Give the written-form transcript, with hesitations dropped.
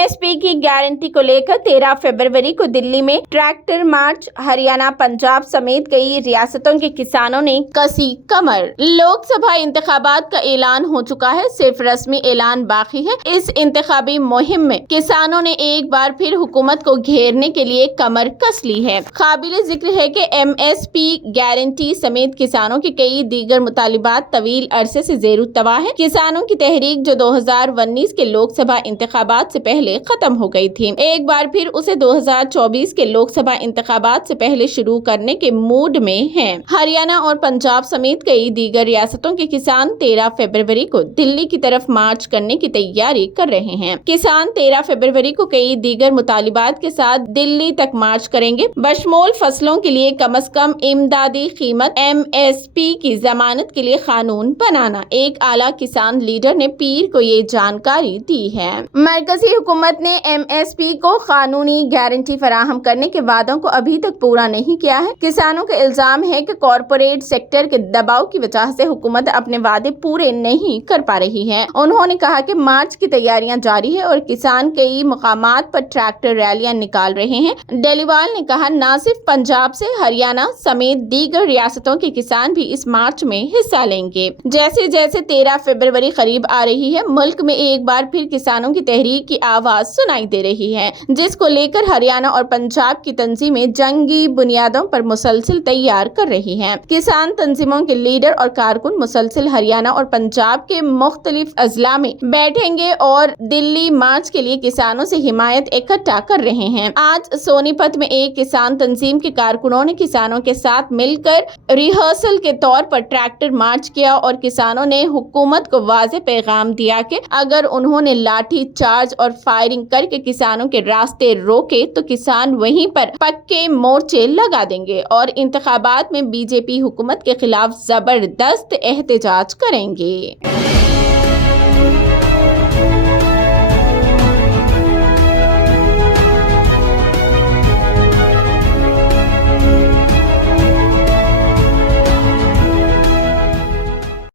MSP की guarantee को लेकर 13 फरवरी को दिल्ली में ट्रैक्टर मार्च। हरियाणा, पंजाब समेत कई रियासतों के किसानों ने कसी कमर। लोकसभा इंतखाबात का ऐलान हो चुका है, सिर्फ रस्मी ऐलान बाकी है। इस इंतखाबी मुहिम में किसानों ने एक बार फिर हुकूमत को घेरने के लिए कमर कस ली है। काबिले जिक्र है कि MSP गारंटी समेत किसानों के कई दीगर मुतालिबात तवील अरसे से ज़ेर-उत-तवा है। किसानों की तहरीक जो 2019 के लोकसभा इंतखाबात से पहले खत्म हो गई थी, एक बार फिर उसे 2024 के लोकसभा इंतखाबात से पहले शुरू करने के मूड में हैं। हरियाणा और पंजाब समेत कई दीगर रियासतों के किसान 13 फरवरी को दिल्ली की तरफ मार्च करने की तैयारी कर रहे हैं। किसान 13 फरवरी को कई दीगर मुतालिबात के साथ दिल्ली तक मार्च करेंगे। बशमोल फसलों के लिए कम से कम इमदादी कीमत MSP की जमानत के लिए कानून बनाना। एक आला किसान लीडर ने पीर को ये जानकारी दी है। मरकजी हुकूमत ने MSP को कानूनी गारंटी फराहम करने के वादों को अभी तक पूरा नहीं किया है। किसानों का इल्जाम है कि कॉरपोरेट सेक्टर के दबाव की वजह से हुकूमत अपने वादे पूरे नहीं कर पा रही है। उन्होंने कहा कि मार्च की तैयारियां जारी है और किसान कई मुकामात पर ट्रैक्टर रैलियां निकाल रहे हैं। डेलीवाल ने कहा, न सिर्फ पंजाब से हरियाणा समेत दीगर रियासतों के किसान भी इस मार्च में हिस्सा लेंगे। जैसे जैसे 13 फरवरी करीब आ रही है, मुल्क में एक बार फिर किसानों की तहरीक की आवाज सुनाई दे रही है, जिसको लेकर हरियाणा और पंजाब की तंजीमें जंगी बुनियादों पर मुसलसिल तैयार कर रही हैं। किसान तंजीमों के लीडर और कारकुन मुसलसिल हरियाणा और पंजाब के मुख्तलिफ अजला में बैठेंगे और दिल्ली मार्च के लिए किसानों से हिमायत इकट्ठा कर रहे हैं। आज सोनीपत में एक किसान तंजीम के कारकुनों ने किसानों के साथ मिलकर रिहर्सल के तौर पर ट्रैक्टर मार्च किया और किसानों ने हुकूमत को वाज़े पैगाम दिया कि अगर उन्होंने लाठी चार्ज और फायरिंग करके किसानों के रास्ते रोके तो किसान वहीं पर पक्के मोर्चे लगा देंगे और इंतखाबात में BJP हुकूमत के खिलाफ जबरदस्त एहतजाज करेंगे।